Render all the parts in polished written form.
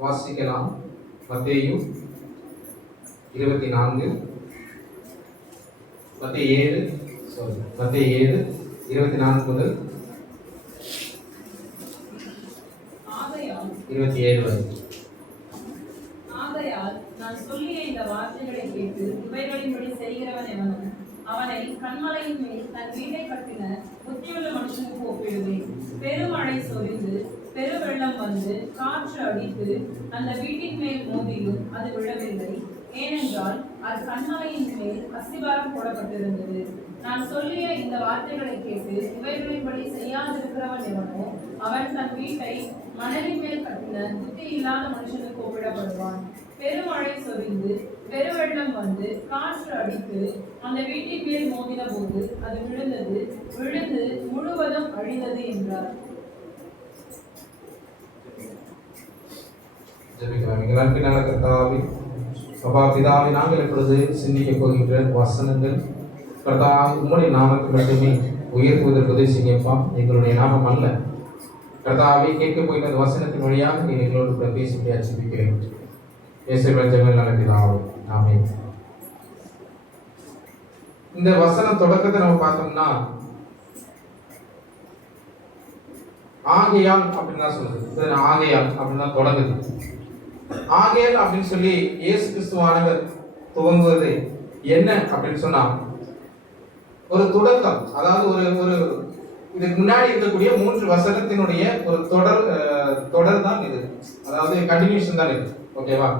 வாசிக்கலாம். மத்தேயு 24 மத்தேயு 7:24 முதல் 27 வரை. ஆகையால் நான் சொல்லிய இந்த வார்த்தைகளை கேட்டு இவைகளின்படி செய்கிறவன் எவனும் அவனை கன்மலையின் மேல் தன் வீட்டை கட்டின புத்தியுள்ள மனுஷனுக்கு ஒப்பிடுவேன். பெருமழை சொரிந்து பெருவெள்ளம் வந்து காற்று அடித்து அந்த வீட்டின் மேல் மோதியும் அது விழவில்லை. ஏனென்றால் அது கன்மலையின் மேல் அஸ்திபாரம் போடப்பட்டிருந்தது. நான் சொல்லிய இந்த வார்த்தைகளை கேட்டு இவைகளின்படி செய்யாதிருக்கிறவன் எவனோ அவன் தன் வீட்டை மணலின் மேல் கட்டின புத்தி இல்லாத மனுஷனுக்கு ஒப்பிடப்படுவான். பெருமழை சொரிந்து பெருவெள்ளம் வந்து காற்று அடித்து அந்த வீட்டின் மேல் மோதின போது அது விழுந்து முழுவதும் அழிந்தது என்றார். பிதாவை நாங்கள் இப்பொழுது சிந்திக்க போகின்ற வசனங்கள் கர்த்தாவே உம்முடைய நாமத்தை மட்டுமே உயர்த்துவதற்கு உதவி செய்யப்பா. எங்களுடைய நாமம் அல்ல கர்த்தாவே. கேட்க போகிற வசனத்தின் வழியாக நீ எங்களோடு கூட பேசி அச்சிப்பிக்கிறேன். இயேசுவின் நல்ல பிதாவே, ஆமென். இந்த வசனம் தொடக்கத்தை நம்ம பார்த்தோம்னா ஆகையால் அப்படின்னு தான் சொல்லுது. ஆகையால் அப்படின்னு தான் தொடங்குது. ஆகையால் அப்படின்னு சொல்லி இயேசு கிறிஸ்துவானவர் துவங்குவது என்ன அப்படின்னு சொன்னா ஒரு தொடக்கம். அதாவது ஒரு இதுக்கு முன்னாடி இருக்கக்கூடிய 3 வசனத்தினுடைய ஒரு தொடர் தான் இது. அதாவது கண்டினியூஷன் தான் இது. ஓகேவா?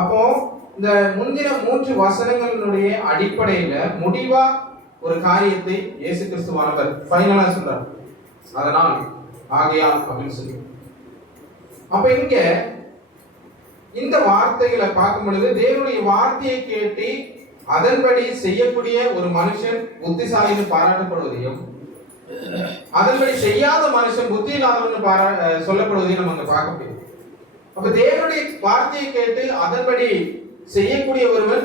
அப்போ இந்த முந்தின 3 வசனங்களினுடைய அடிப்படையில முடிவா ஒரு காரியத்தை இயேசு கிறிஸ்துவானவர் ஃபைனலா சொல்றார். அதனால் ஆகையால் அப்படின்னு சொல்லி. அப்ப இங்க இந்த வார்த்தைகளை பார்க்கும் பொழுது தேவனுடைய வார்த்தையை கேட்டு அதன்படி செய்யக்கூடிய ஒரு மனுஷன் புத்திசாலின்னு பாராட்டப்படுவதையும் அதன்படி செய்யாத மனுஷன் புத்தி இல்லாதவன் சொல்லப்படுவதையும் நம்ம அங்க பார்க்க முடியும். அப்ப தேவனுடைய வார்த்தையை கேட்டு அதன்படி செய்யக்கூடிய ஒருவன்,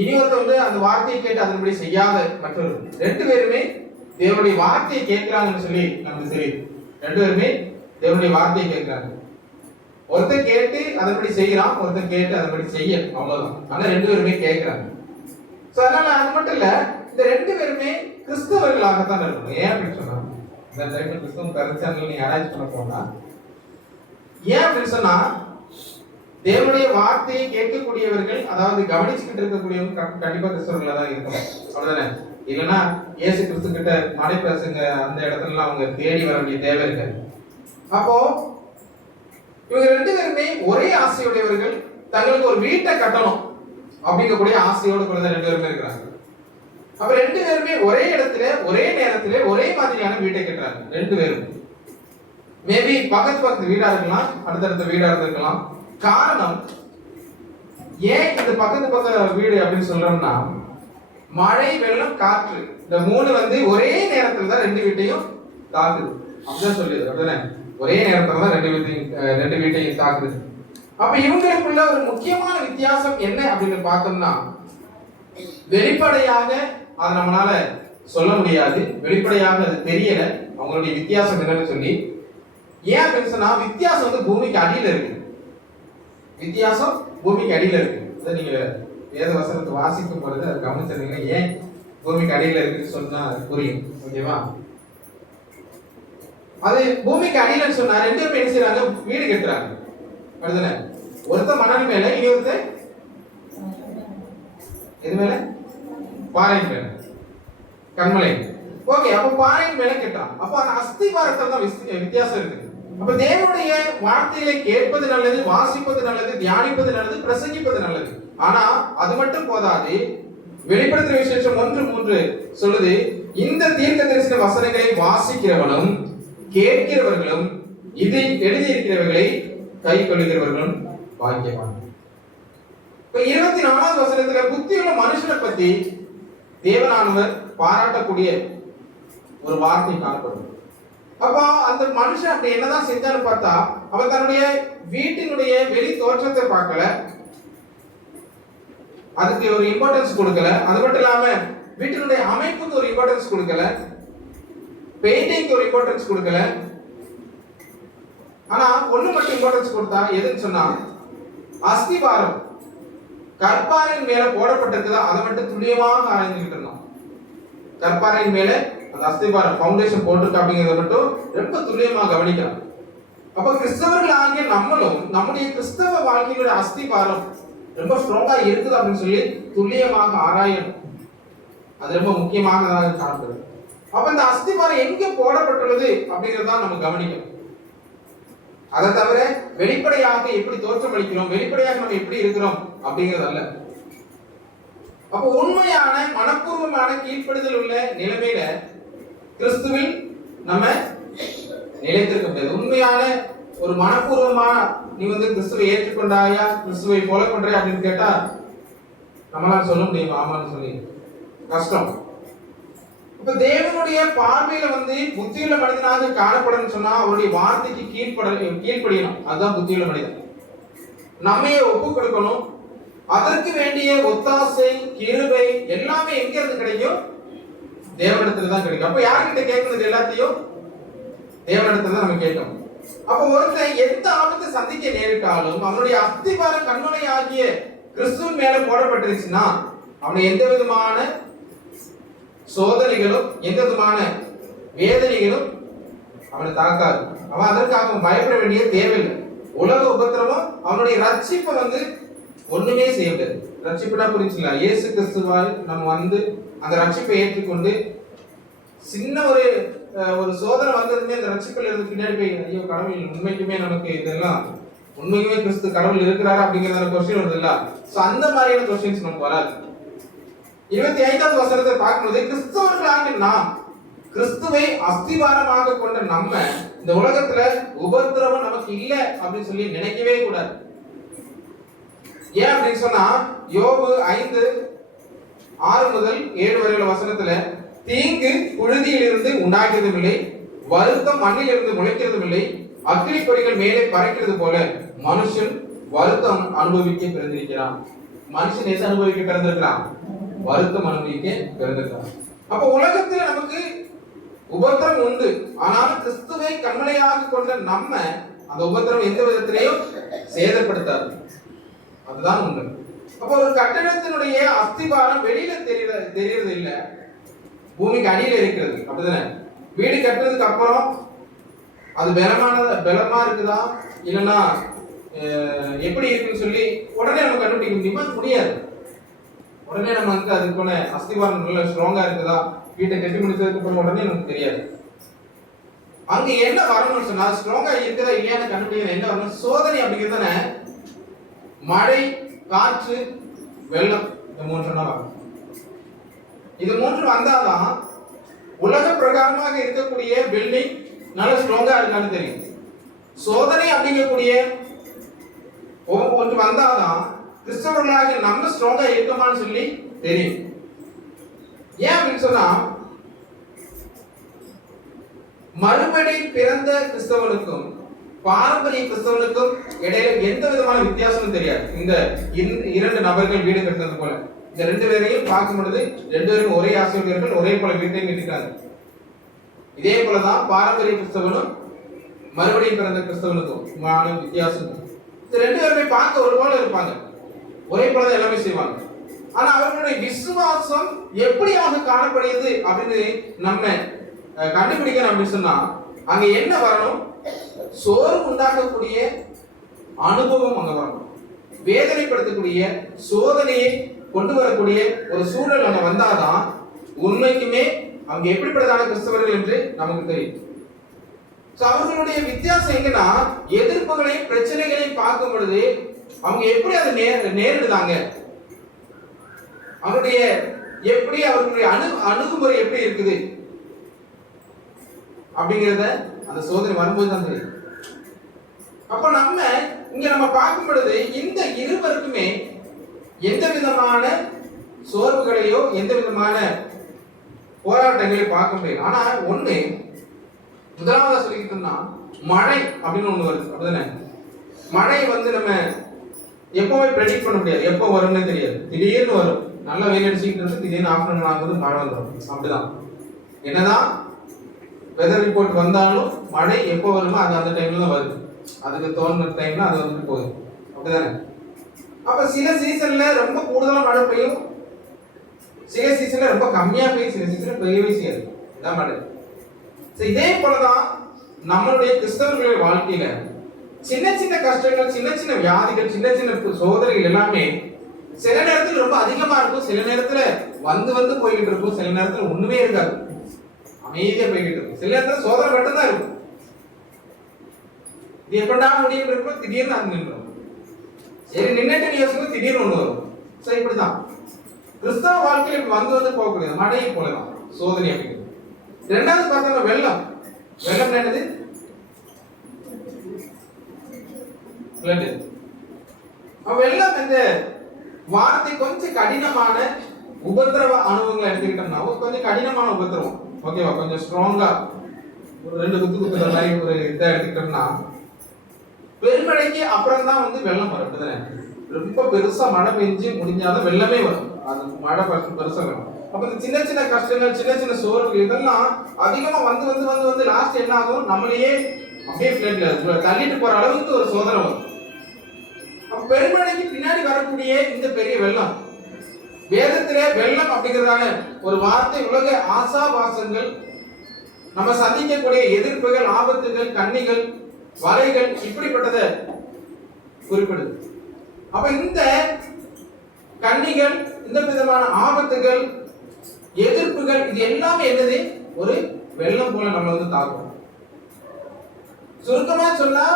இனி ஒருத்தர் அந்த வார்த்தையை கேட்டு அதன்படி செய்யாத மற்றொரு, 2 பேருமே தேவனுடைய வார்த்தையை கேட்கிறாங்கன்னு சொல்லி நமக்கு தெரியுது. 2 பேருமே தேவனுடைய வார்த்தையை கேட்கிறாங்க. ஒருத்தர் கேட்டு அதன்படி செய்யறான், ஒருத்தர் கேட்டு அதன்படி செய்ய, அவ்வளவுதான். ஆனா 2 பேருமே கேட்கிறாங்க. அதனால அது மட்டும் இல்ல, இந்த 2 பேருமே கிறிஸ்தவர்களாகத்தான் இருக்கணும். ஏன் அப்படின்னு சொன்னா, இந்த டைம்ல கிறிஸ்தவம் கருத்தாங்க நீ ஆராய்ச்சி பண்ண போனா, ஏன் அப்படின்னு சொன்னா தேவனுடைய வார்த்தையை கேட்கக்கூடியவர்கள், அதாவது கவனிச்சுக்கிட்டு இருக்கக்கூடியவங்க கண்டிப்பா கிறிஸ்தவர்களா தான் இருக்கணும். அவ்வளவுதானே? இல்லைன்னா இயேசு கிறிஸ்து கிட்ட மடை பிரசங்க அந்த இடத்துல அவங்க தேடி வர வேண்டிய தேவை இருக்காது. அப்போ இவங்க 2 பேருமே ஒரே ஆசையுடையவர்கள். தங்களுக்கு ஒரு வீட்டை கட்டணும் அப்படிங்கக்கூடிய ஆசையோடு கூட 2 பேருமே இருக்கிறாங்க. அப்ப 2 பேருமே ஒரே இடத்துல ஒரே நேரத்துல ஒரே மாதிரியான வீட்டை கட்டுறாங்க. 2 பேரும் மேபி பக்கத்து வீடா இருக்கலாம், அடுத்தடுத்த வீடா இருக்கலாம். காரணம் ஏன் இந்த பக்கத்து வீடு அப்படின்னு சொல்றோம்னா, மழை வெள்ளம் காற்று இந்த 3 ஒரே நேரத்துல தான் 2 வீட்டையும் தாக்குது. அப்படிதான் சொல்லிடுது. அப்படிதானே? ஒரே நேரத்துல தான் 2 வீட்டையும் தாக்குது. அப்ப இவங்களுக்குள்ள ஒரு முக்கியமான வித்தியாசம் என்ன அப்படின்னு பார்த்தோம்னா, வெளிப்படையாக அதை நம்மளால சொல்ல முடியாது, வெளிப்படையாக அது தெரியல அவங்களுடைய வித்தியாசம் என்னன்னு சொல்லி. ஏன் அப்படின்னு சொன்னா வித்தியாசம் பூமிக்கு அடியில இருக்கு. வித்தியாசம் பூமிக்கு அடியில இருக்கு. அதை நீங்க வேத வசனத்தை வாசிக்கும் பொழுது அதை கவனிச்சிருந்தீங்க. ஏன் பூமிக்கு அடியில இருக்குன்னு சொன்னா புரியும். ஓகேவா? அது பூமிக்கு அடியிலன்னு சொன்னா 2 பேரும் என்ன செய்யறாங்க? வீடு கட்டுறாங்க. அப்படிதானே? ஒருத்த மணல் மேல, இனி ஒருத்த எது மேல? பாறையின் மேல, கண்மலை. ஓகே, அப்ப பாறையின் மேல கட்டுறான். அப்ப அந்த அஸ்திவாரத்தில் தான் வித்தியாசம் இருக்கு. அப்ப தேவனுடைய வார்த்தைகளை கேட்பது நல்லது, வாசிப்பது நல்லது, தியானிப்பது நல்லது, பிரசங்கிப்பது நல்லது. ஆனா அது மட்டும் போதாது. வெளிப்படுத்தின விசேஷம் 1:3 சொல்லுது, இந்த தீர்க்க தரிசன வசனங்களை வாசிக்கிறவனும் கேட்கிறவர்களும் இதை எழுதியிருக்கிறவர்களை கை கொள்ளுகிறவர்களும் பாக்கியவான். இப்ப 24வது வசனத்துல புத்தியுள்ள மனுஷனை பத்தி தேவனானவர் பாராட்டக்கூடிய ஒரு வார்த்தை காணப்படும். அப்ப அந்த மனுஷன் அப்படி என்னதான் செஞ்சான்னு பார்த்தா, அவன் தன்னுடைய வீட்டினுடைய வெளி தோற்றத்தை பார்க்கல, அதுக்கு ஒரு இம்பார்ட்டன்ஸ் கொடுக்கல. அது மட்டும் இல்லாம வீட்டினுடைய அமைப்புக்கு ஒரு இம்பார்ட்டன்ஸ் கொடுக்கல, பெயிண்டிங்க்கு ஒரு இம்பார்ட்டன்ஸ் கொடுக்கல. ஆனா ஒண்ணு மட்டும் இம்பார்ட்டன்ஸ் கொடுத்தா எதுன்னு சொன்னா அஸ்திவாரம் கற்பாறையின் மேல போடப்பட்டிருக்குதா அதை மட்டும் துல்லியமாக ஆராய்ந்துகிட்டு இருந்தோம். கற்பாறையின் மேல அந்த அஸ்திவாரம் ஃபவுண்டேஷன் போட்டிருக்கு அப்படிங்கிறத மட்டும் ரொம்ப துல்லியமாக கவனிக்கலாம். அப்ப கிறிஸ்தவர்கள் ஆகிய நம்மளும் நம்முடைய கிறிஸ்தவ வாழ்க்கையுடைய அஸ்திவாரம் ரொம்ப ஸ்ட்ராங்கா இருக்குது அப்படின்னு சொல்லி துல்லியமாக ஆராயணும். அது ரொம்ப முக்கியமானதாக காணப்படுது. அப்ப இந்த அஸ்திவாரம் எங்க போடப்பட்டுள்ளது அப்படிங்கறத நம்ம கவனிக்கணும். அதை தவிர வெளிப்படையாக எப்படி தோற்றம் அளிக்கிறோம், வெளிப்படையாக நம்ம எப்படி இருக்கிறோம் அப்படிங்கிறது அல்ல. அப்ப உண்மையான மனப்பூர்வமான கீழ்ப்படுதல் உள்ள நிலைமையில கிறிஸ்துவில் நம்ம நிலைத்திருக்க முடியாது. உண்மையான ஒரு மனப்பூர்வமா நீ கிறிஸ்துவை ஏற்றுக்கொண்டாயா, கிறிஸ்துவை போல பண்றியா அப்படின்னு கேட்டா நம்மளால சொல்ல முடியும் ஆமான்னு சொல்லி கஷ்டம். இப்ப தேவனுடைய பார்வையில புத்தியுள்ள மனிதனாக காணப்படணும்னு சொன்னா அவருடைய வார்த்தைக்கு கீழ்ப்படியணும். அதுதான் புத்தியுள்ள மனிதன். நம்மையே ஒப்பு கொடுக்கணும். அதற்கு வேண்டிய ஒத்தாசை, கிருபை எல்லாமே எங்க இருந்து கிடைக்கும்? தேவனிடத்துல தான் கிடைக்கும். அப்ப யார்கிட்ட கேட்கறது? எல்லாத்தையும் தேவனிடத்துல தான் நம்ம கேட்கணும். அப்ப ஒருத்தன் எந்த ஆபத்தை சந்திக்க நேரிட்டாலும் அவனுடைய அஸ்திவார கண்மலை ஆகிய கிறிஸ்துவின் மேல போடப்பட்டிருச்சுன்னா அவனை எந்த விதமான சோதனைகளும் எந்த விதமான வேதனைகளும் அவனை தாக்காது. அவன் அதற்காக பயப்பட வேண்டிய தேவையில்லை. உலக உபத்திரவம் அவனுடைய ரட்சிப்பை ஒண்ணுமே செய்ய முடியாது. ரட்சிப்புனா புரிஞ்சுங்களா? இயேசு கிறிஸ்துவால் நம்ம அந்த ரட்சிப்பை ஏற்றுக்கொண்டு சின்ன ஒரு சோதனை வந்ததுமே அந்த ரட்சிப்பில் இருந்து பின்னாடி போய் ஐயோ கடவுள் உண்மைக்குமே நமக்கு இதெல்லாம் உண்மைக்குமே கிறிஸ்து கடவுள் இருக்கிறாரா அப்படிங்கிற கொஸ்டின் வருது இல்ல? சோ அந்த மாதிரியான கொஸ்டின்ஸ் நமக்கு வராது. 25வது வசனத்தை பார்க்கும்போது கிறிஸ்தவர்களாக நாம் கிறிஸ்துவை அஸ்திவாரமாக கொண்ட நம்ம இந்த உலகத்துல உபத்திரவம் நமக்கு இல்ல அப்படின்னு சொல்லி நினைக்கவே கூடாது. ஏன் அப்படின்னு சொன்னா யோபு 5:6 முதல் 7 வரையுள்ள வசனத்துல தீங்கு புழுதியில் இருந்து உண்டாகிறதும் இல்லை, வருத்தம் மண்ணில் இருந்து முளைக்கிறதும் இல்லை, அக்கினி பொறிகள் மேலே பறக்கிறது போல மனுஷன் வருத்தம் அனுபவிக்க பிறந்திருக்கிறான். மனுஷன் எது அனுபவிக்க பிறந்திருக்கிறான்? வருத்தம் அனுபவிக்க பிறந்திருக்கிறான். அப்ப உலகத்தில் நமக்கு உபத்திரம் உண்டு. ஆனாலும் கிறிஸ்துவை கண்மலையாக கொண்ட நம்ம அந்த உபத்திரம் எந்த விதத்திலையும் சேதப்படுத்தாது. அதுதான் உண்மை. அப்ப ஒரு கட்டடத்தினுடைய அஸ்திபாரம் வெளியில தெரியறது இல்ல, பூமிக்கு அடியில இருக்கிறது. அப்படிதானே? வீடு கட்டுறதுக்கு அப்புறம் அது பலமா இருக்குதா இல்லைன்னா எப்படி இருக்குன்னு சொல்லி உடனே நம்ம கண்டுபிடிக்க முடியுமா? முடியாது. உடனே நம்ம அதுக்கான அஸ்திவாரம் நல்ல ஸ்ட்ராங்கா இருக்குதா, வீட்டை கட்டி முடிச்சதுக்கு அப்புறம் உடனே நமக்கு தெரியாது. அங்க என்ன வரணும்னு சொன்னா ஸ்ட்ராங்கா இருக்குதா இல்லையான்னு கண்டுபிடிக்க என்ன வரணும்? சோதனை அப்படிங்கிறதானே மழை, காற்று, வெள்ளம், இந்த மூன்று சொன்னா இது மூன்று வந்தாதான் உலக பிரகாரமாக இருக்கக்கூடிய பில்டிங் நல்ல ஸ்ட்ராங்கா இருக்கான்னு தெரியும். சோதனை அப்படிங்கக்கூடிய ஒன்று வந்தாதான் கிறிஸ்தவர்களாக நம்ம ஸ்ட்ராங்கா இருக்கமான்னு சொல்லி தெரியும். ஏன் அப்படின்னு சொன்னா மறுபடி பிறந்த கிறிஸ்தவனுக்கும் பாரம்பரிய கிறிஸ்தவனுக்கும் இடையில எந்த விதமான வித்தியாசமும் தெரியாது. இந்த இரண்டு நபர்கள் வீடு கட்டுறது போல இந்த ரெண்டு பேரையும் பார்க்கும் பொழுது ரெண்டு பேரும் ஒரே ஆசிரியர்கள், ஒரே போல வீட்டையும் கட்டிட்டாங்க. இதே போலதான் பாரம்பரிய கிறிஸ்தவனும் மறுபடியும் பிறந்த கிறிஸ்தவனுக்கும் வித்தியாசம். இந்த ரெண்டு பேருமே பார்க்க ஒரு போல இருப்பாங்க, ஒரே போலதான் எல்லாமே செய்வாங்க. ஆனா அவர்களுடைய விசுவாசம் எப்படியாக காணப்படுகிறது அப்படின்னு நம்ம கண்டுபிடிக்கணும். அப்படின்னு சொன்னா அங்க என்ன வரணும்? சோர்வு உண்டாகக்கூடிய அனுபவம் அங்க வரணும். வேதனைப்படுத்தக்கூடிய சோதனையை கொண்டு வரக்கூடிய ஒரு சூழல் அங்க வந்தாதான் உண்மைக்குமே அவங்க எப்படிப்பட்டதான கிறிஸ்தவர்கள் என்று நமக்கு தெரியும். அவர்களுடைய வித்தியாசம் எங்கன்னா எதிர்ப்புகளையும் பிரச்சனைகளையும் பார்க்கும் பொழுது அவங்க எப்படி அதை நேரிடுதாங்க, அவருடைய எப்படி அவர்களுடைய அணுகுமுறை எப்படி இருக்குது அப்படிங்கிறத அந்த சோதனை வரும்போது தான் தெரியும். அப்ப நம்ம பார்க்கும் பொழுது இந்த இருவருக்குமே எந்த விதமான சோர்வுகளையோ எந்த விதமான போராட்டங்களையோ பார்க்க முடியும். ஆனா ஒண்ணு முதலாவதா சொல்லிக்கிட்டோம்னா மழை அப்படின்னு ஒண்ணு வருது. அப்படிதானே? மழை நம்ம எப்பவுமே ப்ரெடிக்ட் பண்ண முடியாது, எப்போ வரும்னு தெரியாது. திடீர்னு வரும், நல்ல வெயில் அடிச்சுக்கிட்டு இருக்கு, திடீர்னு ஆஃப்டர்நூன் ஆகும்போது மழை வந்துடும். அப்படிதான் என்னதான் வெதர் ரிப்போர்ட் வந்தாலும் மழை எப்போ வருமோ அது அந்த டைம்ல தான் வருது. அதுக்கு தோணுன டைம்ல அது வந்துட்டு போகுது, அப்படிதானே? அப்ப சில சீசன்ல ரொம்ப கூடுதலா மழை பெய்யும், சில சீசன்ல ரொம்ப கம்மியா பெய்யும், சில சீசன்ல பெய்யவே செய்யாது. இதான் மழை. இதே போலதான் நம்மளுடைய கிறிஸ்தவர்களுடைய வாழ்க்கையில சின்ன சின்ன கஷ்டங்கள், சின்ன சின்ன வியாதிகள், சின்ன சின்ன சோதனைகள் எல்லாமே சில நேரத்தில் ரொம்ப அதிகமா இருக்கும், சில நேரத்துல வந்து வந்து போய்கிட்டு இருக்கும், சில நேரத்துல ஒண்ணுமே இருக்காது, அமைதியா போய்கிட்டு இருக்கும், சில நேரத்துல சோதனை மட்டும்தான் இருக்கும். இது எப்படா முடியும் இருக்கும், திடீர்னு அது நின்றும். சரி நின்னுட்டு நீ யோசிக்கும், திடீர்னு ஒண்ணு வரும். சோ இப்படிதான் கிறிஸ்தவ வாழ்க்கையில் வந்து வந்து போகக்கூடியது மழையை போலதான் சோதனை அப்படிங்கிறது. இரண்டாவது பார்த்தோம்னா வெள்ளம். வெள்ளம் என்னது? வெள்ளம் என்ற வார்த்தை கொஞ்சம் கடினமான உபத்திரவ அனுபவங்களை எடுத்துக்கிட்டோம்னா கொஞ்சம் கடினமான உபத்திரவம், ஓகேவா? கொஞ்சம் ஸ்ட்ராங்கா ஒரு 2 குத்துற மாதிரி ஒரு இதை எடுத்துக்கிட்டோம்னா, பெருமழைக்கு அப்புறம் தான் வந்து வெள்ளம் வரும். ரொம்ப பெருசா மழை பெஞ்சு முடிஞ்சாதான் வெள்ளமே வரும். அது மழை பெருசா வரும். அப்ப இந்த சின்ன சின்ன கஷ்டங்கள், சின்ன சின்ன சோர்வுகள் இதெல்லாம் அதிகமா வந்து வந்து வந்து வந்து லாஸ்ட் என்ன ஆகும், நம்மளையே அப்படியே பிளேட்ல தள்ளிட்டு போற அளவுக்கு ஒரு சோதனை வரும். அப்ப பெருமழைக்கு பின்னாடி வரக்கூடிய இந்த பெரிய வெள்ளம், வேதத்திலே வெள்ளம் அப்படிங்கிறதான ஒரு வார்த்தை உலக ஆசாபாசங்கள், நம்ம சந்திக்கக்கூடிய எதிர்ப்புகள், ஆபத்துகள், கண்ணிகள், வலைகள், இப்படிப்பட்டதை குறிப்பிடுது. அப்ப இந்த கண்ணிகள், இந்த விதமான ஆபத்துகள், எதிர்ப்புகள், இது எல்லாமே என்னது? ஒரு வெள்ளம் போல நம்ம வந்து தாக்கும். சுருக்கமா சொன்னா,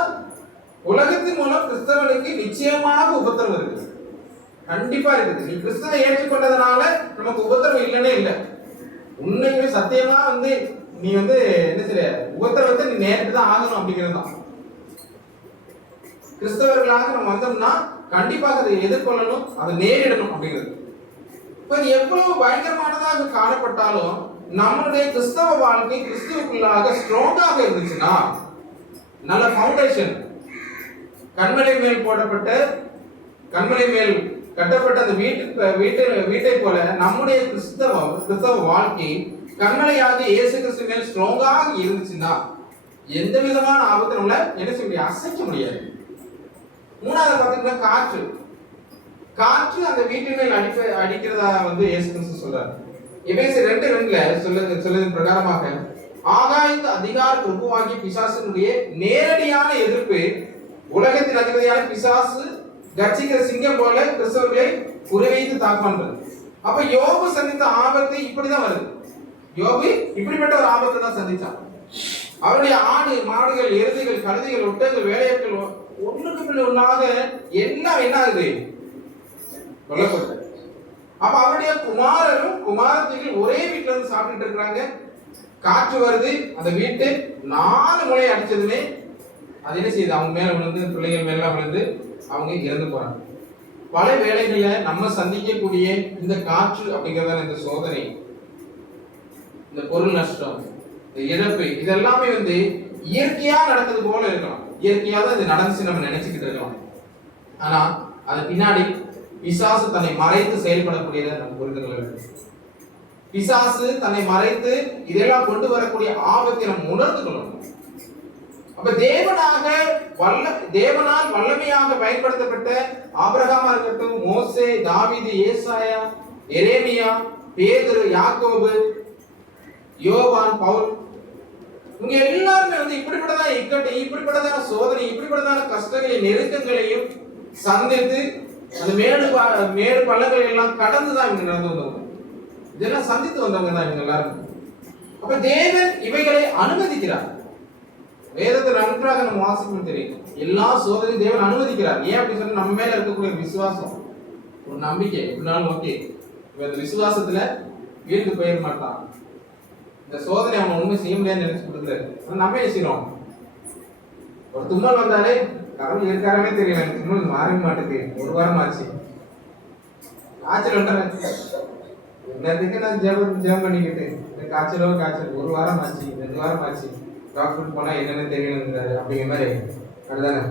உலகத்தின் மூலம் கிறிஸ்தவனுக்கு நிச்சயமாக உபத்திரவம் இருக்குது, கண்டிப்பா இருக்குது. நீ கிறிஸ்தவனை ஏற்றுக்கொண்டதுனால நமக்கு உபத்திரவம் இல்லைன்னே இல்லை. உண்மையுமே சத்தியமா வந்து நீ வந்து என்ன செய்ய, உபத்திரவத்தை நீ நேரிட்டு தான் ஆகணும் அப்படிங்கிறது தான். கிறிஸ்தவர்களாக நம்ம வந்தோம்னா கண்டிப்பாக அதை எதிர்கொள்ளணும், அதை நேரிடணும் அப்படிங்கிறது. இப்ப எவ்வளவு பயங்கரமானதாக காணப்பட்டாலும் நம்மளுடைய கிறிஸ்தவ வாழ்க்கை கிறிஸ்துவுக்குள்ளாக ஸ்ட்ராங்காக இருந்துச்சுன்னா, நல்ல ஃபவுண்டேஷன், கண்மலை மேல் போடப்பட்ட, கண்மலை மேல் கட்டப்பட்ட அந்த வீட்டை போல நம்முடைய கிறிஸ்தவ வாழ்க்கை கண்மலையாக இயேசு கிறிஸ்து மேல் ஸ்ட்ராங்காக இருந்துச்சுன்னா எந்த விதமான ஆபத்து நம்மள என்ன செய்ய முடியாது, அசைக்க முடியாது. மூணாவது பாத்தீங்கன்னா காற்று. காற்று அந்த வீட்டின் மேல் அடிக்கிறதா வந்து இயேசு கிறிஸ்து சொல்றாரு. எபேசியர் 2:2 சொல்லுவதன் பிரகாரமாக, ஆகாயத்து அதிகார பிரபுவாகிய பிசாசினுடைய நேரடியான எதிர்ப்பு, உலகத்தின் அதிபதியான பிசாசு கர்ஜிக்கிற சிங்கம் போல கிறிஸ்தவர்களை குறிவைத்து தாக்குவான்றது. அப்ப யோபு சந்தித்த ஆபத்து இப்படிதான் வருது. யோபு இப்படிப்பட்ட ஒரு ஆபத்தை தான் சந்திச்சான். அவருடைய ஆடு, மாடுகள், எருதுகள், கழுதைகள், ஒட்டகங்கள், வேலையாட்கள் ஒண்ணுக்கு பிள்ளை ஒண்ணாக எல்லாம் என்ன ஆகுது, கொல்லப்பட்ட. அப்ப அவருடைய குமாரரும் குமாரத்திகள் ஒரே வீட்டுல இருந்து சாப்பிட்டு இருக்கிறாங்க. காற்று வருது, அந்த வீட்டு 4 முறை அடிச்சதுமே அது என்ன செய்யுது, அவங்க மேல விழுந்து, பிள்ளைகள் மேல விழுந்து அவங்க இறந்து போறாங்க. பல வேளைகள்ல நம்ம சந்திக்கக்கூடிய இந்த காற்று அப்படிங்கிறதான இந்த சோதனை, இந்த பொருள் நஷ்டம், இந்த இழப்பு, இதெல்லாமே வந்து இயற்கையா நடக்கிறது போல இருக்கலாம். இயற்கையா தான் இது நடந்துச்சு நம்ம நினைச்சுக்கிட்டு இருக்கலாம். ஆனா அது பின்னாடி பிசாசு தன்னை மறைத்து செயல்படக்கூடியதை நம்ம புரிந்து கொள்ள வேண்டும். பிசாசு தன்னை மறைத்து இதெல்லாம் கொண்டு வரக்கூடிய ஆபத்தை நம்ம உணர்ந்து கொள்ளணும். அப்ப தேவனால் வல்லமையாக பயன்படுத்தப்பட்ட ஆபிரகாமா இருக்கட்டும், மோசே, தாவீது, ஏசாயா, எரேமியா, பேதுரு, யாக்கோபு, யோவான், பவுல், இவங்க எல்லாருமே வந்து இப்படிப்பட்டதான இக்கட்டு, இப்படிப்பட்டதான சோதனை, இப்படிப்பட்டதான கஷ்டங்களை, நெருக்கங்களையும் சந்தித்து அந்த மேடு பள்ளங்களை எல்லாம் கடந்துதான் இவங்க நடந்து வந்தவங்க. இதெல்லாம் சந்தித்து வந்தவங்க தான் இவங்க எல்லாரும். அப்ப தேவன் இவைகளை அனுமதிக்கிறார். வேதத்தை நன்றாக நம்ம வாசிக்கணும் தெரியும். எல்லா சோதனையும் தேவன் அனுமதிக்கிறார். ஏன் அப்படின்னு சொன்னா, நம்ம மேல இருக்கக்கூடிய விசுவாசம், ஒரு நம்பிக்கை எப்படினாலும் ஓகே, இந்த விசுவாசத்துல வீழ்ந்து போயிட மாட்டான். இந்த சோதனை அவன் உண்மை செய்ய முடியாதுன்னு நினைச்சு கொடுக்குறாரு. நம்ம என்ன செய்யறோம், ஒரு தும்மல் வந்தாலே கடவுள் இருக்காரமே தெரியல, எனக்கு தும்மல் மாறவே மாட்டேங்குது, 1 வாரம் ஆச்சு. காய்ச்சல் வந்தாரு, என்னத்துக்கு நான் ஜெபம் பண்ணிக்கிட்டு, காய்ச்சல் 1 வாரம் ஆச்சு, 2 வாரம் ஆச்சு, டாக்டர் போனா என்னன்னு தெரியல அப்படிங்கிற மாதிரி அதுதானே.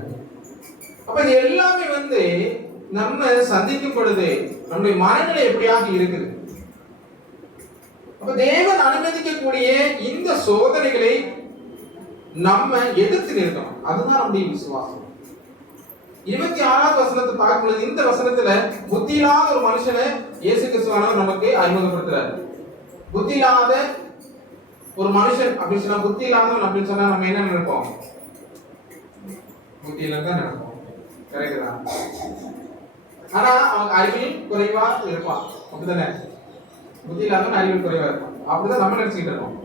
அப்ப இது எல்லாமே வந்து நம்ம சந்திக்கும் பொழுது நம்முடைய மனநிலை எப்படியாக இருக்குது. அப்ப தேவன் அனுமதிக்கக்கூடிய இந்த சோதனைகளை நம்ம எதிர்த்து நிற்கணும். அதுதான் நம்முடைய விசுவாசம். 26வது வசனத்தை பார்க்கும்போது இந்த வசனத்துல புத்தி இல்லாத ஒரு மனுஷனை இயேசு கிறிஸ்துவானவர் நமக்கு அறிமுகப்படுத்துறாரு. புத்தி இல்லாத ஒரு மனுஷன் அப்படின்னு சொன்னா, புத்தி இல்லாதவன் அப்படின்னு சொன்னா நம்ம என்ன நினைப்போம்? புத்தி இல்லைன்னு தான் நினைப்போம். கரெக்ட் தான். ஆனா அவங்க அறிவில் குறைவா இருப்பான், அப்படிதானே? புத்தி இல்லாதவன் அறிவில் குறைவா இருப்பான், அப்படிதான் நம்ம நினைச்சுக்கிட்டு இருக்கோம்.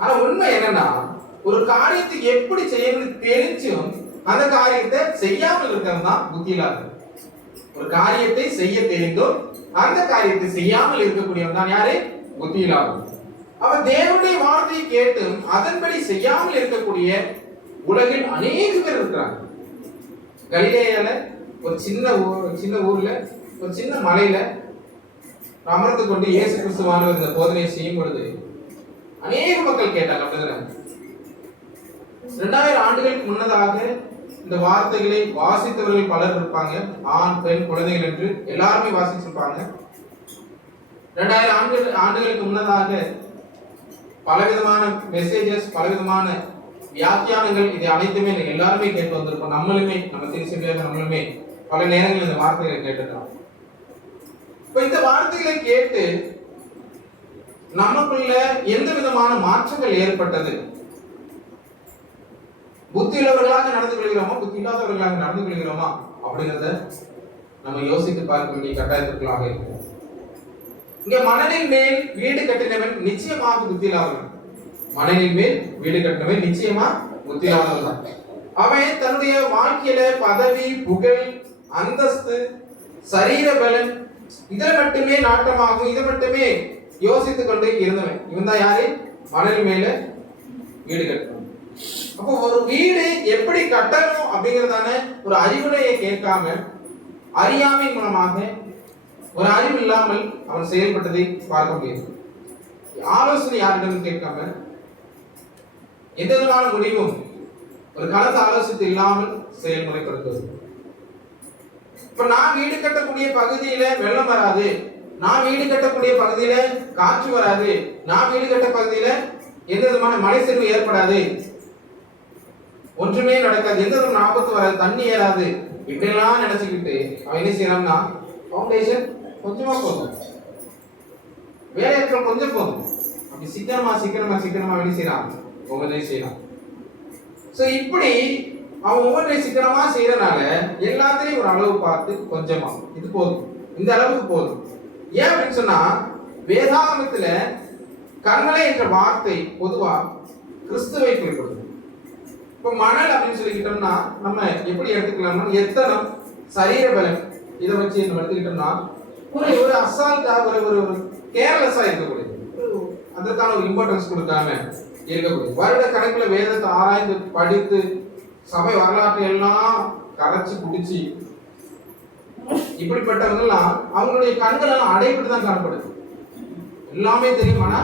ஆனா உண்மை என்னன்னா, ஒரு காரியத்தை எப்படி செய்யணும்னு தெரிஞ்சும் அந்த காரியத்தை செய்யாமல் இருக்கிறது தான் புத்தி இல்லாதது. ஒரு காரியத்தை செய்ய தெரிந்தும் அந்த காரியத்தை செய்யாமல் இருக்கக்கூடியவன் தான் யாரு? புத்தி இல்லாதவன். அவ தேவனுடைய வார்த்தையை கேட்டும் அதன்படி செய்யாமல் இருக்கக்கூடிய உலகில் அநேக பேர் இருக்கிறாங்க. கலிலேயால ஒரு சின்ன ஊர்ல ஒரு சின்ன மலையில அமர்ந்து கொண்டு இயேசு கிறிஸ்துவானவர் இந்த போதனையை செய்யும் பொழுது அநேக மக்கள் கேட்டாங்க. அப்படிதானே? 2000 ஆண்டுகளுக்கு முன்னதாக இந்த வார்த்தைகளை வாசித்தவர்கள் பலர் இருப்பாங்க. ஆண், பெண், குழந்தைகள் என்று எல்லாருமே வாசிச்சிருப்பாங்க. 2000 ஆண்டுகளுக்கு முன்னதாக பலவிதமான மெசேஜஸ், பலவிதமான வியாக்கியானங்கள், இது அனைத்துமே எல்லாருமே கேட்டு வந்திருப்போம். நம்மளுமே நம்ம திருச்சபையாக நம்மளுமே பல நேரங்களில் இந்த வார்த்தைகளை கேட்டுக்கலாம். இப்ப இந்த வார்த்தைகளை கேட்டு நமக்குள்ள எந்த விதமான மாற்றங்கள் ஏற்பட்டது? புத்தி உள்ளவர்களாக நடந்து கொள்கிறோமா, புத்தி இல்லாதவர்களாக நடந்து கொள்கிறோமா அப்படிங்கிறத நம்ம யோசித்து பார்க்க வேண்டிய கட்டாயத்திற்குள்ளாக இருக்கிறோம். இங்க மணலின் மேல் வீடு கட்டினவன் நிச்சயமாக புத்தி இல்லாதவன். மணலின் மேல் வீடு கட்டினவன் நிச்சயமா புத்தி இல்லாதவன் தான். அவன் தன்னுடைய வாழ்க்கையில பதவி, புகழ், அந்தஸ்து, சரீர பலன் இதுல மட்டுமே நாட்டமாகும், இதை மட்டுமே யோசித்துக் கொண்டு இருந்தவன். இவன் தான் யாரு? மணல் மேல வீடு கட்டணும். அப்போ ஒரு வீடு எப்படி கட்டணும் அப்படிங்கறதான ஒரு அறிவுரையை கேட்காம, அறியாமை மூலமாக, ஒரு அறிவு இல்லாமல் அவன் செயல்பட்டதை பார்க்க முடியாது. ஆலோசனை யாரிடம் கேட்காம, எந்த விதமான முடிவும் ஒரு கலந்து ஆலோசித்து இல்லாமல் செயல்முறைப்படுத்துவது. இப்ப நான் வீடு கட்டக்கூடிய பகுதியில வெள்ளம் வராது, நான் வீடு கட்டக்கூடிய பகுதியில காற்று வராது, நான் வீடு கட்ட பகுதியில எந்த விதமான மழை சரிவு ஏற்படாது, ஒன்றுமே நடக்காது, எந்த விதமான ஆபத்து வராது, தண்ணி ஏறாது, இப்படியெல்லாம் நினைச்சுக்கிட்டு அவன் என்ன செய்யறான்னா, ஃபவுண்டேஷன் கொஞ்சமா போதும், வேலையாட்கள் கொஞ்சம் போதும், அப்படி சீக்கிரமா என்ன செய்யறான்? ஒவ்வொன்றையும் செய்யறான். சோ இப்படி அவன் ஒவ்வொன்றையும் சீக்கிரமா செய்யறனால எல்லாத்திலையும் ஒரு அளவு பார்த்து கொஞ்சமா இது போதும், இந்த அளவுக்கு போதும். ஏன் அப்படின்னு சொன்னா, வேதாகமத்துல கண்மலை என்ற வார்த்தை பொதுவா கிறிஸ்துவை குறிப்பிடுது. இப்ப மணல் அப்படின்னு சொல்லிக்கிட்டோம்னா நம்ம எப்படி எடுத்துக்கலாம்னா, எத்தனம், சரீர பலம், இதை வச்சு நம்ம எடுத்துக்கிட்டோம்னா ஒரு அசால்ட்டா ஒரு கேர்லெஸ்ஸா இருக்கக்கூடியது, அதற்கான ஒரு இம்பார்ட்டன்ஸ் கொடுக்காம இருக்கக்கூடியது. வருட கணக்குல வேதத்தை ஆராய்ந்து படித்து சபை வரலாற்றை எல்லாம் கரைச்சு குடிச்சு இப்படிப்பட்டவங்க எல்லாம் அவங்களுடைய கண்கள் எல்லாம் அடைபட்டு தான் காணப்படுது. எல்லாமே தெரியும், ஆனா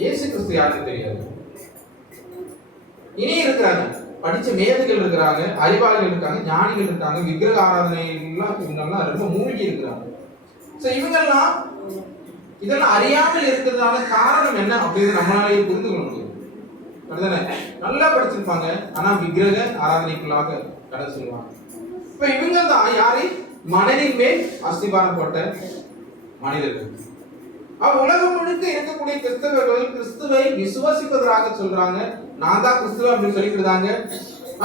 இயேசு கிறிஸ்து யாருன்னு தெரியாது. இனி இருக்கிறாங்க, படிச்ச மேதைகள் இருக்கிறாங்க, அறிவாளிகள் இருக்காங்க, ஞானிகள் இருக்காங்க, விக்கிரக ஆராதனை எல்லாம் இவங்கெல்லாம் ரொம்ப மூழ்கி இருக்கிறாங்க. சோ இவங்கெல்லாம் இதெல்லாம் அறியாமல் இருக்கிறதான காரணம் என்ன அப்படின்னு நம்மளாலேயே புரிந்து கொள்ள முடியும். நல்லா படிச்சிருப்பாங்க, ஆனா விக்கிரக ஆராதனைக்குள்ளாக கடை சொல்லுவாங்க. இப்ப இவங்க தான் யாரு? மனதின் மேல் அஸ்திபாரம் போட்ட மனிதர்கள். உலகம் முழுக்க இருக்கக்கூடிய கிறிஸ்தவர்கள் கிறிஸ்துவை விசுவாசிப்பதாக சொல்றாங்க, நான் தான் கிறிஸ்துவ அப்படின்னு சொல்லிக்கிறாங்க.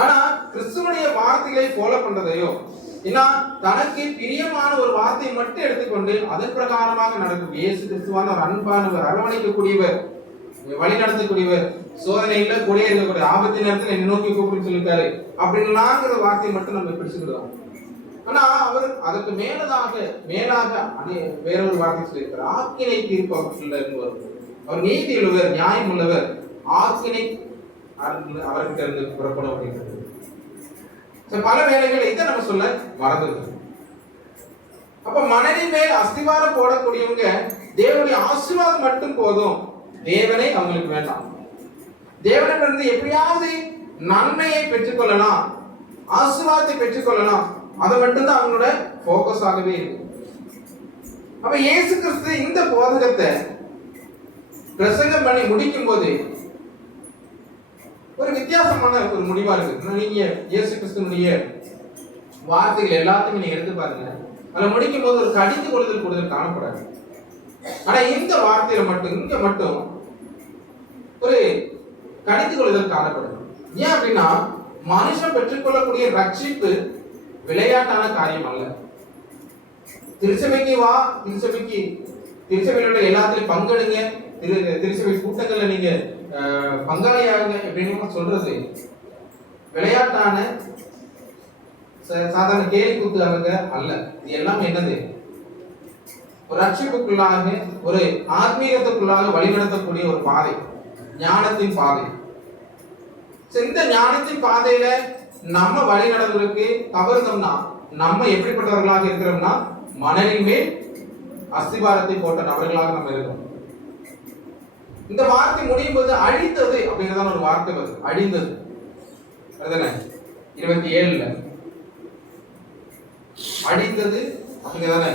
ஆனா கிறிஸ்துவனுடைய வார்த்தைகளை ஃபாலோ பண்றதையோ, ஏன்னா தனக்கு பிரியமான ஒரு வார்த்தையை மட்டும் எடுத்துக்கொண்டு அதன் பிரகாரமாக நடக்கும். இயேசு கிறிஸ்துவான ஒரு அன்பானவர், அரவணைக்கக்கூடியவர், வழி நடத்தக்கூடியவர், சோதனையில கூட இருக்கக்கூடிய ஆபத்து நேரத்தில் என்ன நோக்கி கூப்பிட்டு சொல்லிருக்காரு அப்படின்னுங்கிற வார்த்தையை மட்டும் நம்ம பிடிச்சுக்கிடுவோம். ஆனா அவர் அதற்கு மேலாக வேறொரு வார்த்தை சொல்லியிருக்காரு, ஆக்கினை தீர்ப்பு வரும். அவர் நீதி உள்ளவர், நியாயம் உள்ளவர், ஆக்கினை அவர்கிட்ட இருந்து புறப்படும் அப்படின்றது. பல வேளைகள் இதை நம்ம சொல்ல மறந்துருக்கோம். அப்ப மனதின் மேல் அஸ்திவாரம் போடக்கூடியவங்க தேவனுடைய ஆசீர்வாதம் மட்டும் போதும், தேவனை அவங்களுக்கு வேண்டாம். தேவனிடமிருந்து எப்படியாவது நன்மையை பெற்றுக்கொள்ளலாம், ஆசீர்வாதத்தை பெற்றுக்கொள்ளலாம், அதை மட்டும்தான் அவங்களோட போக்கஸ் ஆகவே இருக்கு. அப்ப இயேசு கிறிஸ்து இந்த போதகத்தை பிரசங்கம் பண்ணி முடிக்கும் போது ஒரு வித்தியாசமான ஒரு முடிவா இருக்கு. நீங்க இயேசு கிறிஸ்துனுடைய வார்த்தைகள் எல்லாத்தையும் நீங்க எடுத்து பாருங்க. அதை முடிக்கும் போது ஒரு கடிந்து கொள்ளுதல் கூடுதல் காணப்படாது. ஆனா இந்த வார்த்தையில மட்டும் இங்க மட்டும் ஒரு கடிந்து கொள்ளுதல் காணப்படுது. ஏன் அப்படின்னா மனுஷன் பெற்றுக்கொள்ளக்கூடிய ரட்சிப்பு விளையாட்டான காரியம் அல்ல. திருச்சபைக்கு வா, திருச்சபையில எல்லாத்திலையும் பங்கெடுங்க, திருச்சபை கூட்டங்கள்ல நீங்க பங்காளியாகுங்க அப்படின்னு சொல்றது விளையாட்டான சாதாரண கேலி கூத்துக்காக அல்ல. இது எல்லாமே என்னது? ஒரு ரட்சிப்புக்குள்ளாக, ஒரு ஆத்மீகத்துக்குள்ளாக வழிநடத்தக்கூடிய ஒரு பாதை, ஞானத்தின் பாதை. இந்த ஞானத்தின் பாதையில நம்ம வழி நடவதற்கு தவறுதோம்னா நம்ம எப்படிப்பட்டவர்களாக இருக்கிறோம்னா மணலின் மேல் அஸ்திபாரத்தை போட்ட நபர்களாக நம்ம இருக்கோம். இந்த வார்த்தை முடியும் போது அழிந்தது அப்படிங்கிறதான ஒரு வார்த்தை வருது. அழிந்தது அதுதானே 27ல அழிந்தது அப்படிங்கிறதானே.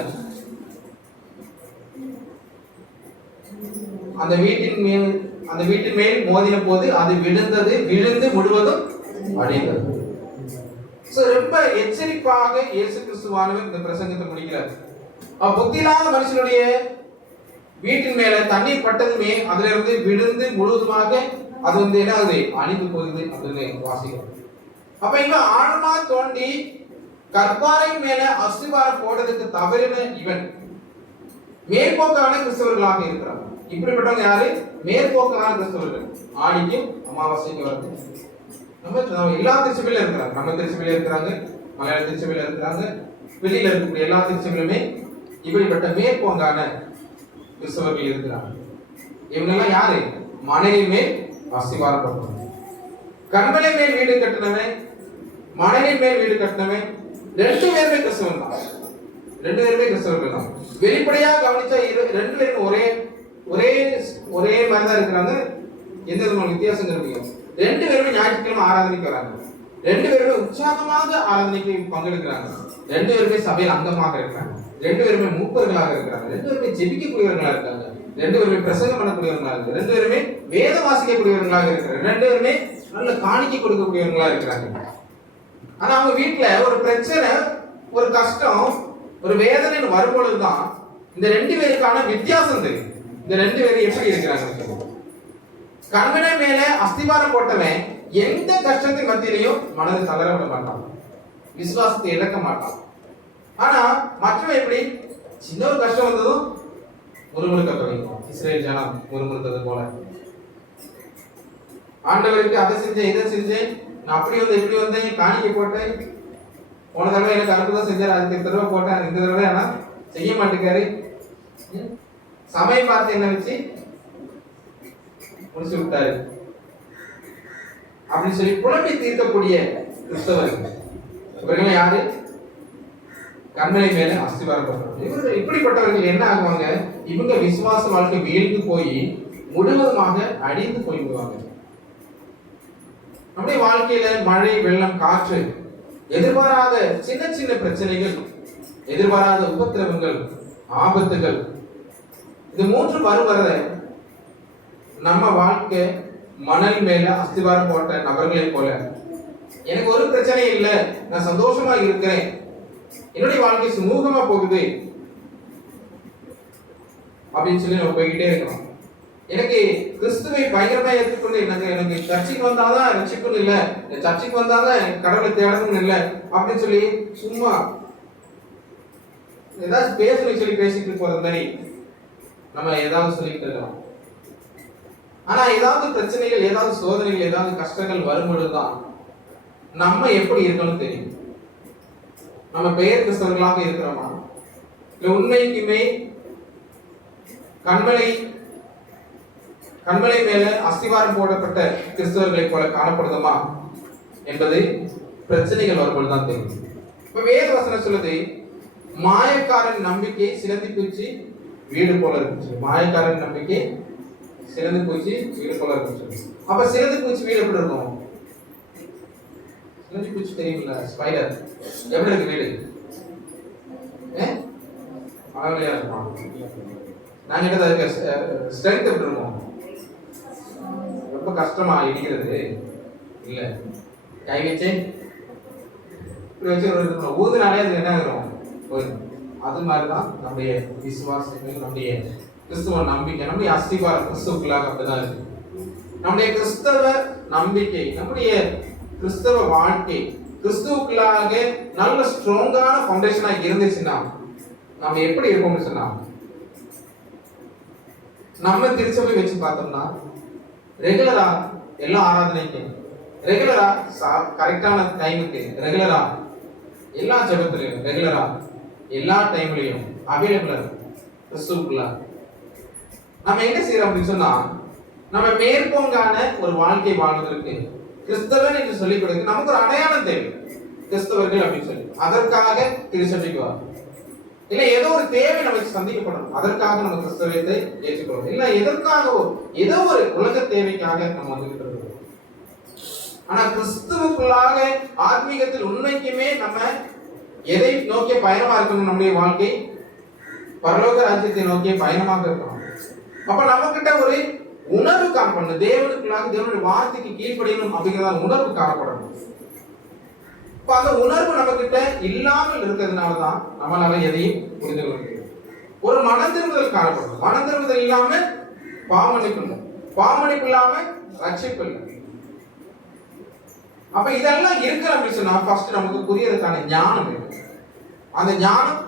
அந்த வீட்டின் மேல் மோதின போது அது விழுந்து முழுவதும் அழிந்தது. ரொம்ப எச்சரிப்பாக இயேசு கிறிஸ்துவானவர் இந்த பிரசங்கத்தை முடிக்கிறார். புத்தியில்லாத மனுஷனுடைய வீட்டின் மேல தண்ணீர் பட்டதுமே அதுல இருந்து விழுந்து முழுவதுமாக அது என்ன ஆகுது? அழிந்து போகுது அப்படின்னு வாசிக்கிறோம். அப்ப இவன் ஆழமா தோண்டி கற்பாறை மேல அஸ்திபாரம் போடுறதுக்கு தவறின இவன் மேற்போக்கான கிறிஸ்தவர்களாக இருக்கிறார். இப்படிப்பட்டவங்க யாரு? மேற்போக்கான கிறிஸ்தவர்கள். ஆடிக்கும் அமாவாசைக்கு வருது. நம்ம எல்லா திருச்சபையில இருக்கிறாங்க. நம்ம திருச்சபையில இருக்கிறாங்க, மலையாள திருச்சபையில இருக்கிறாங்க, வெளியில இருக்கக்கூடிய எல்லா திருச்சபையிலுமே இப்படிப்பட்ட மேற்போங்கான கிறிஸ்தவர்கள் இருக்கிறாங்க. இவங்க எல்லாம் யாரு? மணலின் மேல் அஸ்திபாரம் போட்டவங்க. கண்மலை மேல் வீடு கட்டினவன், மணலின் மேல் வீடு கட்டினவன், ரெண்டு பேருமே கிறிஸ்தவன் தான். ரெண்டு பேருமே கிறிஸ்தவர்கள் தான். வெளிப்படையா கவனிச்சா ரெண்டு பேரும் ஒரே மாதிரி தான் இருக்கிறாங்க. எந்த விதமான வித்தியாசம் முடியும்? ரெண்டு பேருமே ஞாயிற்றுக்கிழமை ஆராதனைக்கு வராங்க. ரெண்டு பேருமே உற்சாகமாக ஆராதனைக்கு பங்கெடுக்கிறாங்க. ரெண்டு பேருமே சபையில் அங்கமாக இருக்கிறாங்க. ரெண்டு பேருமே மூப்பர்களாக இருக்கிறாங்க. ரெண்டு பேருமே ஜெபிக்கக்கூடியவர்களாக இருக்காங்க. ரெண்டு பேருமே பிரசங்கம் பண்ணக்கூடியவர்களாக இருக்காங்க. ரெண்டு பேருமே வேத வாசிக்கக்கூடியவர்களாக இருக்கிறாங்க. ரெண்டு பேருமே நல்ல காணிக்கை கொடுக்கக்கூடியவர்களாக இருக்கிறாங்க. ஆனா அவங்க வீட்டுல ஒரு பிரச்சனை, ஒரு கஷ்டம், ஒரு வேதனை வரும்பொழுதுதான் இந்த ரெண்டு பேருக்கான வித்தியாசம் தெரியும். இந்த ரெண்டு பேரும் எப்படி இருக்கிறாங்க? கண்மனை மேல அஸ்திபாரம் போட்டவன் எந்த கஷ்டத்தின் மத்தியிலையும் மனதை தளர விட மாட்டான், விசுவாசத்தை இழக்க மாட்டான். ஆனா மற்றவன் எப்படி? சின்ன ஒரு கஷ்டம் வந்ததும் முறுமுறுக்க தொடங்கும். இஸ்ரேல் ஜனம் முறுமுறுத்தது போல. ஆண்டவருக்கு அதை செஞ்சேன், இதை செஞ்சேன், நான் அப்படி வந்து இப்படி வந்தேன், காணிக்கை போட்டேன், போன தடவை எனக்கு அனுப்புதான் செஞ்சார், அதுக்கு இந்த தடவை போட்டேன், இந்த தடவை ஆனா செய்ய மாட்டேங்காரு, சமயம் பார்த்து என்ன வச்சு முடிச்சு விட்டாரு அப்படின்னு சொல்லி புலம்பி தீர்க்கக்கூடிய கிறிஸ்தவர்கள். இவர்கள் யாரு? கண்மலை மேல அஸ்திபாரம் பண்றாங்க. இவர்கள் இப்படிப்பட்டவர்கள் என்ன ஆகுவாங்க? இவங்க விசுவாச வாழ்க்கை வீழ்ந்து போய் முழுவதுமாக அழிந்து போய்விடுவாங்க. நம்முடைய வாழ்க்கையில மழை, வெள்ளம், காற்று, எதிர்பாராத சின்ன சின்ன பிரச்சனைகள், எதிர்பாராத உபத்திரவங்கள், ஆபத்துகள், இது மூன்று வர நம்ம வாழ்க்கை மணல் மேல அஸ்திவாரம் போட்ட நபர்களை போல, எனக்கு ஒரு பிரச்சனை இல்லை, நான் சந்தோஷமா இருக்கிறேன், என்னுடைய வாழ்க்கை சுமூகமா போகுது அப்படின்னு சொல்லி நம்ம போய்கிட்டே இருக்கணும். எனக்கு கிறிஸ்துவை பயங்கரமா ஏற்றுக்கொண்டு எனக்கு சர்ச்சைக்கு வந்தாதான் ரட்சிக்கணும் இல்லை, சர்ச்சைக்கு வந்தாதான் கடவுளை தேடணும் இல்லை அப்படின்னு சொல்லி சும்மா ஏதாவது பேசணும் சொல்லி பேசிட்டு போறது மாதிரி நம்ம ஏதாவது சொல்லிட்டு இருக்கோம். ஆனா ஏதாவது பிரச்சனைகள், ஏதாவது சோதனைகள், ஏதாவது கஷ்டங்கள் வரும்பொழுதுதான் நம்ம எப்படி இருக்கணும் தெரியும். நம்ம பெயர் கிறிஸ்தவர்களாக இருக்கிறோமா, இல்ல உண்மைக்குமே கண்மலை மேல அஸ்திவாரம் போடப்பட்ட கிறிஸ்தவர்களை போல காணப்படுதுமா என்பது பிரச்சனைகள் வரும்பொழுதுதான் தெரியும். இப்ப வேத வசனம் சொல்லுது, மாயக்காரன் நம்பிக்கை சிலந்தி பூச்சி வீடு போல இருக்கு. மாயக்காரன் நம்பிக்கை சிலந்தி பூச்சி வீடு போல இருக்கு. அப்ப சிலந்தி பூச்சி வீடு எப்படி இருக்கும்? சிலந்தி பூச்சி தெரியுங்களா? ஸ்பைடர் எப்படி இருக்கு வீடு? அழகையா இருக்கும். நாங்க கிட்ட அதுக்கு ஸ்ட்ரென்த் எப்படி இருக்கும்? ரொம்ப கஷ்டமா இடிக்கிறது, இல்ல. கை வச்சு இப்படி வச்சு ஒரு ஊதுனாலே அது என்ன ஆகும்? போயிடும். அது மாதிரிதான் நம்முடைய விசுவாசங்கள், நம்முடைய கிறிஸ்துவ நம்பிக்கை, நம்முடைய அஸ்திபாரம் கிறிஸ்துவுக்குள்ளாக அப்படிதான் இருக்கு. நம்முடைய கிறிஸ்தவ நம்பிக்கை, நம்முடைய கிறிஸ்தவ வாழ்க்கை கிறிஸ்துவுக்குள்ளாக நல்ல ஸ்ட்ராங்கான ஃபவுண்டேஷனா இருந்துச்சுன்னா நம்ம எப்படி இருப்போம்னு சொன்னா, நம்ம திருச்சபை வச்சு பார்த்தோம்னா ரெகுலரா எல்லா ஆராதனைக்கு, ரெகுலரா கரெக்டான டைமுக்கு, ரெகுலரா எல்லா ஜெபத்திலையும், ரெகுலரா எல்லா டைம்லயும் அவைலபிளா கிறிஸ்துவுக்குள்ள நம்ம என்ன செய்யறோம் அப்படின்னு சொன்னா, நம்ம மேற்போங்கான ஒரு வாழ்க்கை வாழ்வதற்கு கிறிஸ்தவன் என்று சொல்லிக் கொடுக்க நமக்கு ஒரு அடையாளம் தேவை. கிறிஸ்தவர்கள் அப்படின்னு சொல்லி அதற்காக திருச்சபைக்கு வரும். இல்ல ஏதோ ஒரு தேவை நமக்கு சந்திக்கப்படணும், அதற்காக நம்ம கிறிஸ்தவத்தை ஏற்றுக்கொள்ளும். இல்ல எதற்காகவோ ஏதோ ஒரு உலக தேவைக்காக நம்ம வந்துகிட்டு இருக்கோம். ஆனா கிறிஸ்துவுக்குள்ளாக ஆத்மீகத்தில் உண்மைக்குமே நம்ம எதை நோக்கிய பயணமா இருக்கணும்? நம்முடைய வாழ்க்கை பரலோக ராஜ்யத்தை நோக்கிய பயணமாக இருக்கணும். அப்ப நம்ம கிட்ட ஒரு உணர்வு காணப்படணும், தேவனுக்குள்ளாக தேவனுடைய வார்த்தைக்கு கீழ்ப்படியணும் அப்படிங்கிற உணர்வு காணப்படணும். இப்ப அந்த உணர்வு நம்ம கிட்ட இல்லாமல் இருக்கிறதுனாலதான் நம்மளால எதையும் புரிந்து கொள்ள முடியும். ஒரு மனந்திரும்புதல் காணப்படணும். மனந்திரும்புதல் இல்லாம பாவமன்னிப்பு இல்லை, பாவமன்னிப்பு இல்லாம ரட்சிப்பு இல்லை. அப்ப இதெல்லாம் இருக்கு அப்படின்னு சொன்னா ஃபர்ஸ்ட் நமக்கு புரியறதுக்கான ஞானம் இருக்கு. அந்த ஞானம்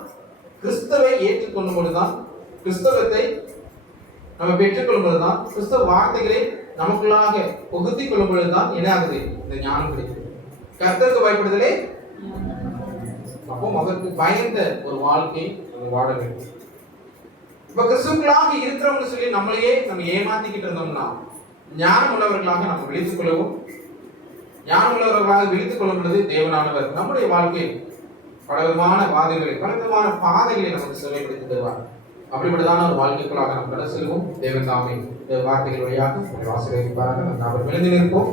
கிறிஸ்தவை ஏற்றுக்கொள்ளும் பொழுதுதான், கிறிஸ்தவத்தை நம்ம பெற்றுக்கொள்ளும் பொழுதுதான், கிறிஸ்தவ வார்த்தைகளை நமக்குள்ளாக புகுத்தி கொள்ளும் பொழுதுதான் என்ன ஆகுது? இந்த ஞானம் கிடைக்குது. கர்த்தருக்கு பயப்படுதலே, அப்போ அவருக்கு பயந்த ஒரு வாழ்க்கை நம்ம வாழ வேண்டும். இப்ப கிறிஸ்துவுக்குள்ளாக இருக்கிறவங்க சொல்லி நம்மளையே நம்ம ஏமாத்திக்கிட்டு இருந்தோம்னா ஞானம் உள்ளவர்களாக நம்ம விழித்துக் கொள்ளவும், ஞானம் உள்ளவர்களாக விழித்துக் கொள்ளும் பொழுது தேவனானவர் நம்முடைய வாழ்க்கை பலவிதமான பாதைகளை, பலவிதமான பாதைகளை நமக்கு செவைப்படுத்தி தருவார். அப்படிப்பட்டதான ஒரு வாழ்க்கைக்குள்ளாக நாம் கடந்து செல்வோம். தேவன் தாமே இந்த வார்த்தைகள் வழியாக ஆசீர்வதிப்பார்கள். நாம் விழுந்து நிற்போம்.